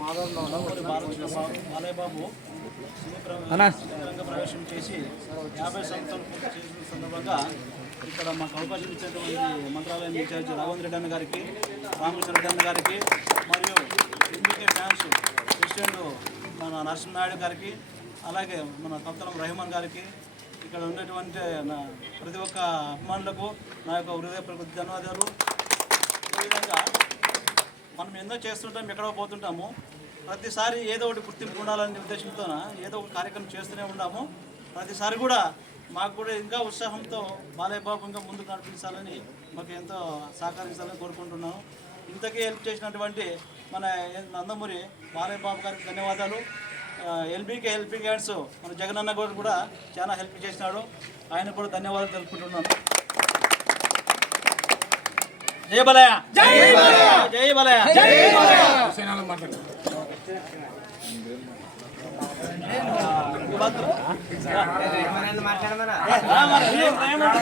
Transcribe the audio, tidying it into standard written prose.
మాలయ్య బాబు రంగ ప్రవేశం చేసి 50 సంవత్సరాలు పూర్తి చేసిన సందర్భంగా ఇక్కడ మాకు అవకాశం ఇచ్చినటువంటి మంత్రాలయం ఇన్ఛార్జి రాఘవేంద్ర రెడ్డి అన్న గారికి, రామకృష్ణ రెడ్డి అన్న గారికి, మరియు ఎన్బీకే ఫ్యాన్స్ ప్రెసిడెంట్ మన నరసింహనాయుడు గారికి, అలాగే మన కప్తలం రహమాన్ గారికి, ఇక్కడ ఉన్నటువంటి ప్రతి ఒక్క అభిమానులకు నా యొక్క హృదయపూర్వక ధన్యవాదాలు. అదేవిధంగా మనం ఎన్నో చేస్తుంటాం, ఎక్కడో పోతుంటాము, ప్రతిసారి ఏదో ఒకటి గుర్తింపు ఉండాలనే ఉద్దేశంతో ఏదో ఒక కార్యక్రమం చేస్తూనే ఉన్నాము. ప్రతిసారి కూడా మాకు కూడా ఇంకా ఉత్సాహంతో బాలయ్య బాబు ఇంకా ముందుకు నడిపించాలని, మాకు ఎంతో సహకరించాలని కోరుకుంటున్నాను. ఇంతకీ హెల్ప్ చేసినటువంటి మన నందమూరి బాలయ్య బాబు గారికి ధన్యవాదాలు. ఎల్బీకే హెల్పింగ్ హ్యాండ్స్ మన జగనన్న గారు కూడా చాలా హెల్ప్ చేసినాడు, ఆయన కూడా ధన్యవాదాలు తెలుపుకుంటున్నాను. జై బాలయ్య, జై బాలయ్య, జై బాలయ్య, జై బాలయ్య.